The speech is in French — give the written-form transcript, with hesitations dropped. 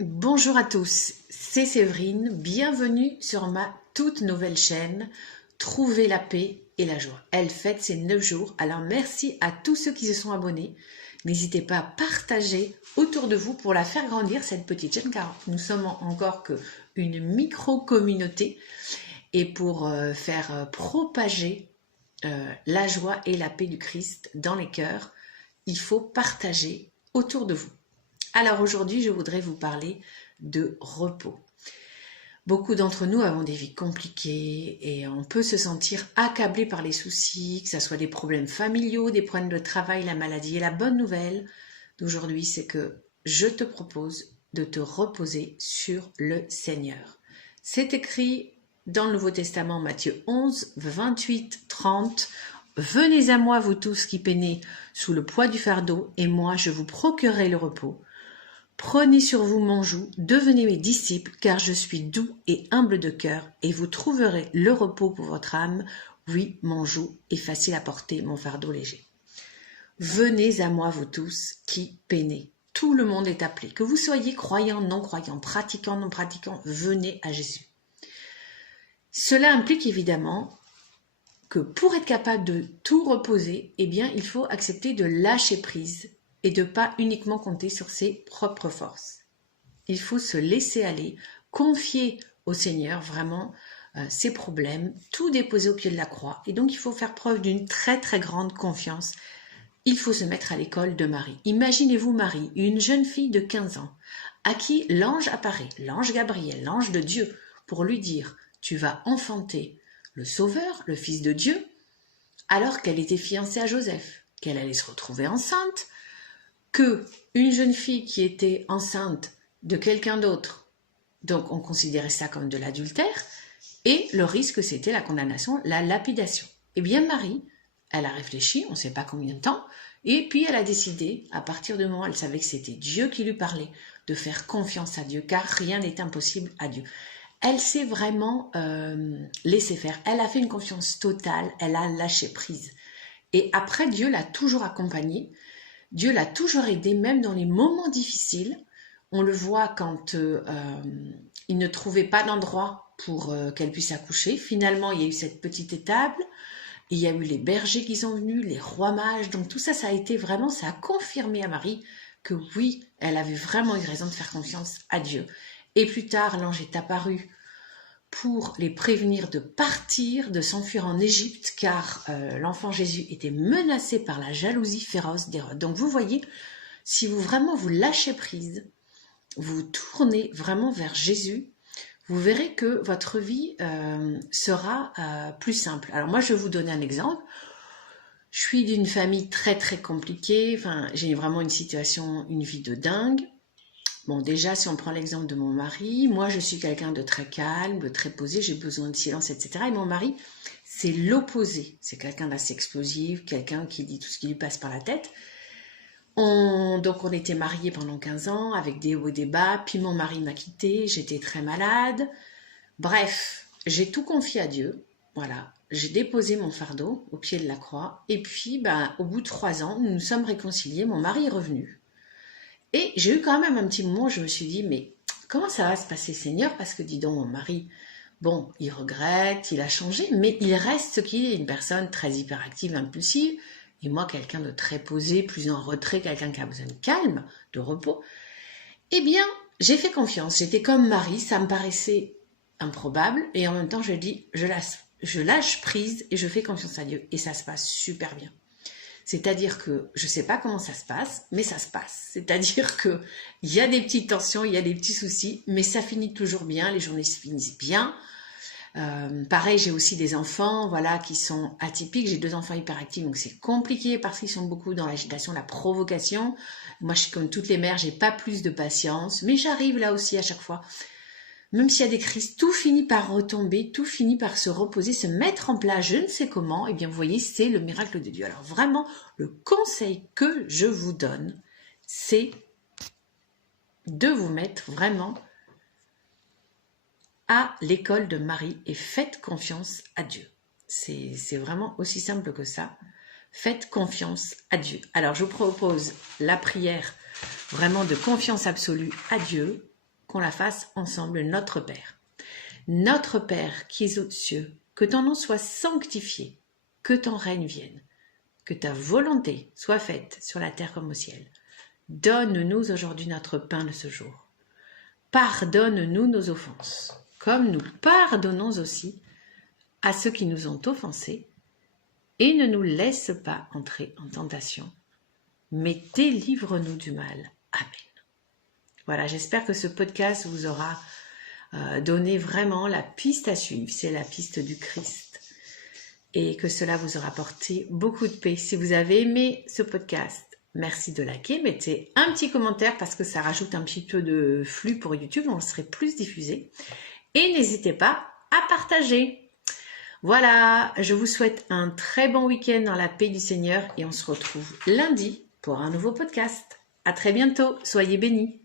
Bonjour à tous, c'est Séverine, bienvenue sur ma toute nouvelle chaîne Trouver la paix et la joie. Elle fête ses 9 jours, alors merci à tous ceux qui se sont abonnés. N'hésitez pas à partager autour de vous pour la faire grandir cette petite chaîne car nous sommes encore qu'une micro-communauté et pour faire propager la joie et la paix du Christ dans les cœurs, il faut partager autour de vous. Alors aujourd'hui, je voudrais vous parler de repos. Beaucoup d'entre nous avons des vies compliquées et on peut se sentir accablé par les soucis, que ce soit des problèmes familiaux, des problèmes de travail, la maladie. Et la bonne nouvelle d'aujourd'hui, c'est que je te propose de te reposer sur le Seigneur. C'est écrit dans le Nouveau Testament, Matthieu 11, 28, 30. Venez à moi, vous tous qui peinez sous le poids du fardeau, et moi je vous procurerai le repos. Prenez sur vous mon joug, devenez mes disciples, car je suis doux et humble de cœur, et vous trouverez le repos pour votre âme. Oui, mon joug est facile à porter, mon fardeau léger. Venez à moi, vous tous qui peinez. Tout le monde est appelé. Que vous soyez croyants, non croyants, pratiquants, non pratiquants, venez à Jésus. Cela implique évidemment que pour être capable de tout reposer, eh bien, il faut accepter de lâcher prise et de ne pas uniquement compter sur ses propres forces. Il faut se laisser aller, confier au Seigneur vraiment ses problèmes, tout déposer au pied de la croix. Et donc il faut faire preuve d'une très très grande confiance. Il faut se mettre à l'école de Marie. Imaginez-vous Marie, une jeune fille de 15 ans, à qui l'ange apparaît, l'ange Gabriel, l'ange de Dieu, pour lui dire « Tu vas enfanter le Sauveur, le Fils de Dieu », alors qu'elle était fiancée à Joseph, qu'elle allait se retrouver enceinte, que une jeune fille qui était enceinte de quelqu'un d'autre, donc on considérait ça comme de l'adultère, et le risque c'était la condamnation, la lapidation. Eh bien Marie, elle a réfléchi, on ne sait pas combien de temps, et puis elle a décidé, à partir du moment où elle savait que c'était Dieu qui lui parlait, de faire confiance à Dieu, car rien n'est impossible à Dieu. Elle s'est vraiment laissée faire, elle a fait une confiance totale, elle a lâché prise. Et après, Dieu l'a toujours accompagnée, Dieu l'a toujours aidée, même dans les moments difficiles. On le voit quand il ne trouvait pas d'endroit pour qu'elle puisse accoucher. Finalement, il y a eu cette petite étable. Il y a eu les bergers qui sont venus, les rois mages. Donc tout ça, ça a été vraiment, ça a confirmé à Marie que oui, elle avait vraiment eu raison de faire confiance à Dieu. Et plus tard, l'ange est apparu pour les prévenir de partir, de s'enfuir en Égypte, car l'enfant Jésus était menacé par la jalousie féroce d'Hérode. Donc vous voyez, si vous vraiment vous lâchez prise, vous tournez vraiment vers Jésus, vous verrez que votre vie sera plus simple. Alors moi, je vais vous donner un exemple. Je suis d'une famille très très compliquée, enfin, j'ai vraiment une situation, une vie de dingue. Bon, déjà, si on prend l'exemple de mon mari, moi, je suis quelqu'un de très calme, de très posé, j'ai besoin de silence, etc. Et mon mari, c'est l'opposé. C'est quelqu'un d'assez explosif, quelqu'un qui dit tout ce qui lui passe par la tête. Donc, on était mariés pendant 15 ans, avec des hauts et des bas, puis mon mari m'a quitté, j'étais très malade. Bref, j'ai tout confié à Dieu, voilà. J'ai déposé mon fardeau au pied de la croix, et puis, au bout de 3 ans, nous nous sommes réconciliés, mon mari est revenu. Et j'ai eu quand même un petit moment où je me suis dit, mais comment ça va se passer, Seigneur? Parce que dis donc, mon mari, bon, il regrette, il a changé, mais il reste ce qu'il est, une personne très hyperactive, impulsive, et moi, quelqu'un de très posé, plus en retrait, quelqu'un qui a besoin de calme, de repos. Eh bien, j'ai fait confiance, j'étais comme Marie, ça me paraissait improbable, et en même temps, je lâche prise et je fais confiance à Dieu, et ça se passe super bien. C'est-à-dire que je ne sais pas comment ça se passe, mais ça se passe. C'est-à-dire qu'il y a des petites tensions, il y a des petits soucis, mais ça finit toujours bien, les journées se finissent bien. Pareil, j'ai aussi des enfants voilà, qui sont atypiques. J'ai 2 enfants hyperactifs, donc c'est compliqué parce qu'ils sont beaucoup dans l'agitation, la provocation. Moi, je suis comme toutes les mères, j'ai pas plus de patience, mais j'arrive là aussi à chaque fois. Même s'il y a des crises, tout finit par retomber, tout finit par se reposer, se mettre en place, je ne sais comment. Et bien, vous voyez, c'est le miracle de Dieu. Alors vraiment, le conseil que je vous donne, c'est de vous mettre vraiment à l'école de Marie et faites confiance à Dieu. C'est vraiment aussi simple que ça. Faites confiance à Dieu. Alors, je vous propose la prière vraiment de confiance absolue à Dieu. qu'on la fasse ensemble. Notre Père. Notre Père qui es aux cieux, que ton nom soit sanctifié, que ton règne vienne, que ta volonté soit faite sur la terre comme au ciel. Donne-nous aujourd'hui notre pain de ce jour. Pardonne-nous nos offenses, comme nous pardonnons aussi à ceux qui nous ont offensés, et ne nous laisse pas entrer en tentation, mais délivre-nous du mal. Amen. Voilà, j'espère que ce podcast vous aura donné vraiment la piste à suivre, c'est la piste du Christ, et que cela vous aura apporté beaucoup de paix. Si vous avez aimé ce podcast, merci de liker, mettez un petit commentaire parce que ça rajoute un petit peu de flux pour YouTube, on serait plus diffusé. Et n'hésitez pas à partager. Voilà, je vous souhaite un très bon week-end dans la paix du Seigneur et on se retrouve lundi pour un nouveau podcast. À très bientôt, soyez bénis.